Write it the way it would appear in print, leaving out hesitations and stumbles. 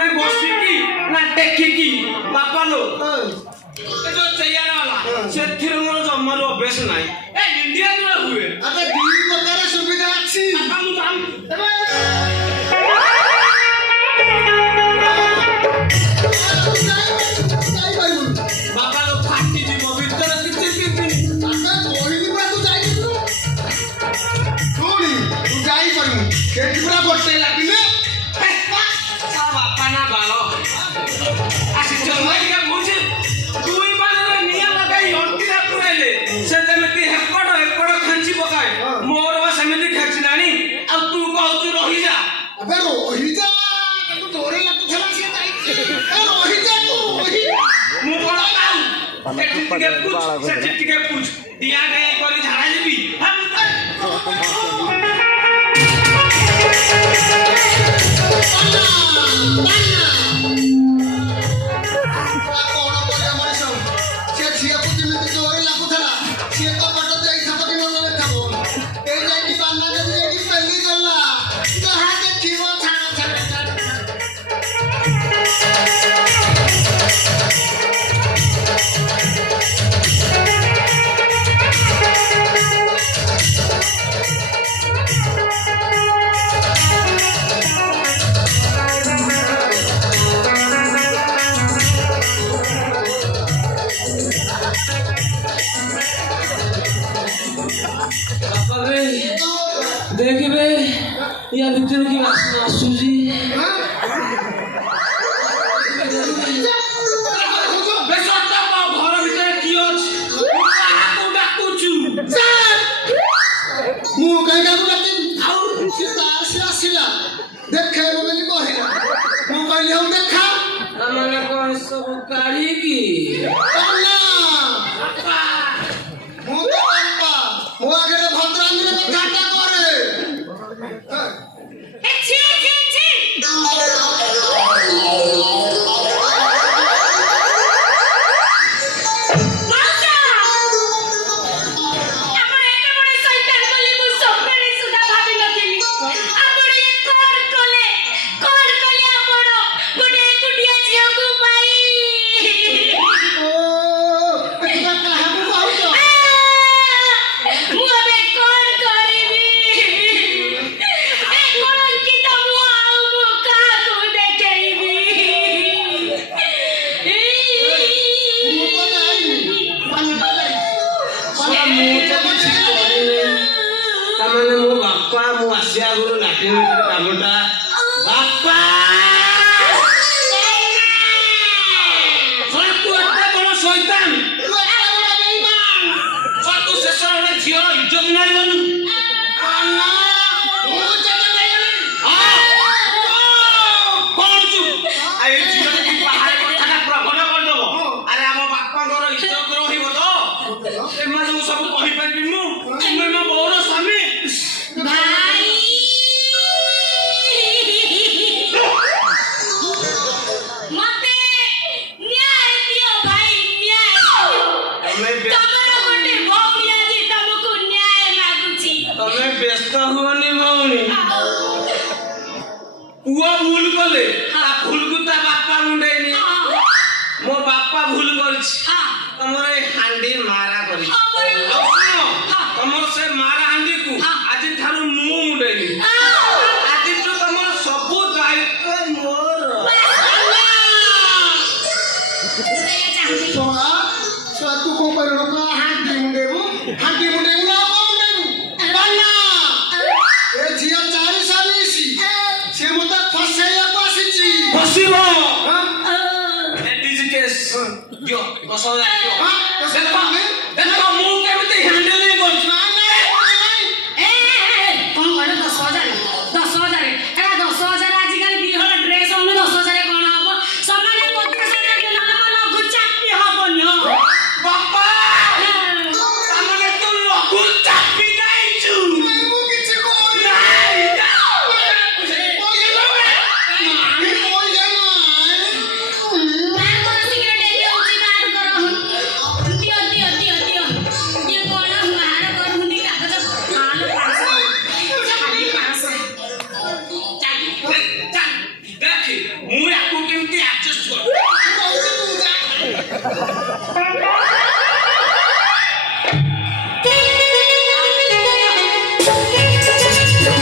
ମାନେ ବସିକି ନା ଟେକିକି ବାପା ଲୋ ଏ ଯୋଉ ଚେୟାର वाला ସେଥିରେ ମୋର ଜମାରୁ ଅଭ୍ୟାସ ନାହିଁ ଏ ଇଣ୍ଡିଆ ରେ ହୁଏ ଆବେ ଦୁଇ ପ୍ରକାର ସୁବିଧା ଅଛି ବାପା ମୁଁ ବାପା ଲୋ ଫାଟି ଯିବ ଭିତରେ କିଛି କହିଲି ପୁରା ତୁ ଯାଇଥିଲୁ ଶୁଣି ତୁ ଯାଇପାରିବୁ ସେଠି ପୁରା ଗୋଟେ ଲାଗିଲେ ବାପା ନା ବାଳ ଆସି ଜମାଇକା ବୁଝି ଦୁଇ ପାନରେ ନିଆଁ ଲଗାଇ ଅଣ୍ଟିରେ ପୁରେଇଲେ ସେ ଯେମିତି ହେପଡ଼ ଖେଞ୍ଚି ପକାଏ ମୋର ବା ସେମିତି ଖେଚିଲାଣି ଆଉ ତୁ କହୁଛୁ ରହିଯା ଆବେ ରହିଯା ତାକୁ ଡୋରେ ଲାଗୁଥିଲା ସିଏ ଯାଇଛି ରହିଯା ତୁ ରହି ମୁଁ କଣ ପାଉ ସେଠି ଟିକେ ପୁଛ ଦିଆ ଡେଇଁ କରି ଝାଡ଼ା ଯିବି देखिए या भितर की वासना आसुजी घर भितर की ମୁଁ କାଇଁ କାହାକୁ ଡାକିବି ଆଉ ସେ ତାର ସେ ଆସିଲା ଦେଖେଇବ ବୋଲି କହିଲା ମୁଁ କହିଲି ହଉ ଦେଖା ମାନେ କଣ ସବୁ କାଢିକି ମୁଁ ତ ବାପା ମୋ ଆଗରେ ଭଦ୍ରାଙ୍ଗୀରେ କଥାଟା କରେ কামটা বাপা তুই এত বড় শয়তান তু শেষ ঝিওর ইজ্জত নাই বলু ସବୁ କହିପାରିବି ମୁଁ ତୁମେ ମୋ ବୋଉର ସ୍ୱାମୀ ବ୍ୟସ୍ତ ହୁଅନି ଭଉଣୀ ପୁଅ ଭୁଲ କଲେ ତା ଭୁଲକୁ ତା ବାପା ମୁଣ୍ଡେଇନି ମୋ ବାପା ଭୁଲ କରିଛି ତମର ଏଇ ହାଣ୍ଡି ମାରା କରିଛି ତମର ସେ ମାରା ହାଣ୍ଡିକୁ ଆଜି ଠାରୁ ମୁଁ ମୁଣ୍ଡେଇନି ଆଜିଠୁ ତମର ସବୁ ଦାୟିତ୍ୱ ମୋର ତୁ କଣ କରିବୁ ହାଣ୍ଡି ମୁଣ୍ଡେଇବୁ ନା ଝିଅ 4 ସେ ମତେ ଫସେଇବାକୁ ଆସିଛି ଫସିବ ଏଡିଜି କେସ୍ ଦିଅ 10,000 ଦେଖ ମୁଁ କେମିତି ହ୍ୟାଣ୍ଡେଲ କରୁଛି ଖାଇବାକୁ କେମିତି